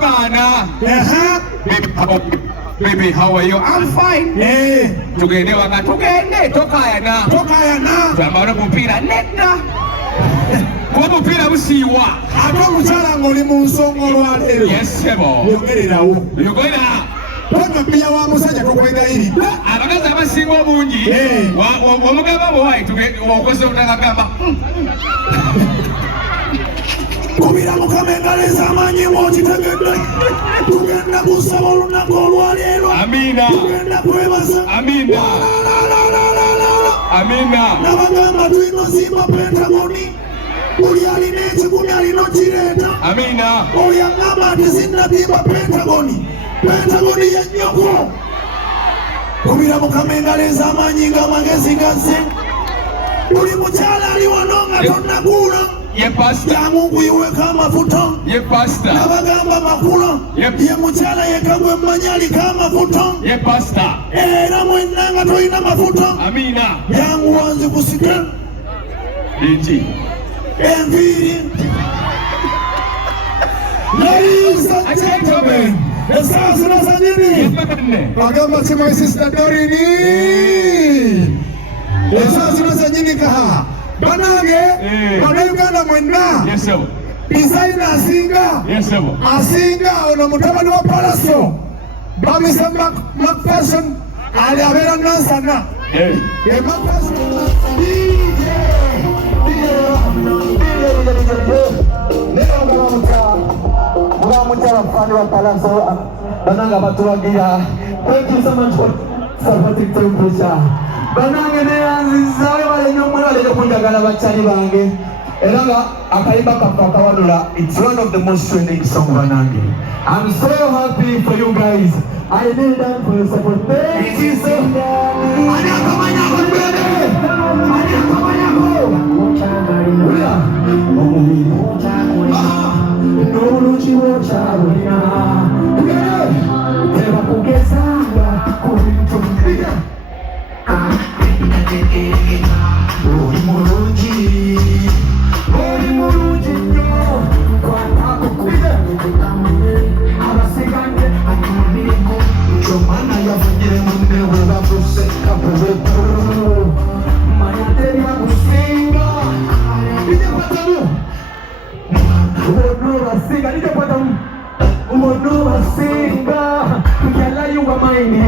Tugana. Baby, how are you? I'm fine. Tugende waka tugende tokayana. Twambala mupira nedda. Kuba mupira busiiwa. Ate omukyala ng'oli mu nsonga olwaleero. Yes, sebo. Yogererawo. Yogera. Tonya mpiya wa musajja tukwegayiridde. Abakazi abasinga obungi. Wamugamba bw'owayi okoze obutakagamba. Kubira Mukama engalo ez'amaanyi ng'okitegedde. Tugenda kusaba olunaku olwaleero. Amina. Tugenda kwebaza. Amina. Amina. Nabagamba tulina ozimba Pentagoni. Buli alina ekigumi alina okireeta. Amina. Oyo aŋŋamba nti sinnadimba Pentagoni. Pentagoni ye nnyoko. Kubira Mukama engalo ez'amaanyi ng'amagezi gazze. Buli mukyala ali wano nga tonnaguula. Ye pastor. Ya Mungu iweka amafuta. Ye pastor. Nabagamba makula. Ye mukyala yekagwe mmanyali ka mafuta. Ye pastor. Era mwenna nga toyina mafuta. Amina. Yangu wanzi kusike. Iti. Enviiri. Ladies and gentlemen. Esaa zino za nini? Agamba ki my sister Dorini. Esaa zino za nini kaha? Banange, Uganda mwenna. Yes, sir. Designer asinga ono mutabani wa Palaso. Bamisa McPherson ali abeera Nansana. Mukyala mufani wa Palaso bananga batulagira. Thank you so much for supporting temperature. Banange neyanzizayo balenyo mwebaleyo kunjagala bakyali bange era nga akayimba kafa akawanula. It's one of the most trending songs banange. I'm so happy for you guys. I need that for your support. Thank you so much. Anyakamanyako mbele. Anyakamanyako. Uya. Nuluchi wochabulina. Teba kugezanga kubitumbiga. Oli mulungi nnyo kwatakukuze abasigande atumireko kyomwana yavugire munne we bavuse kabubeku manya teryakusinga lijepatamu ono basinga njala yuwa maini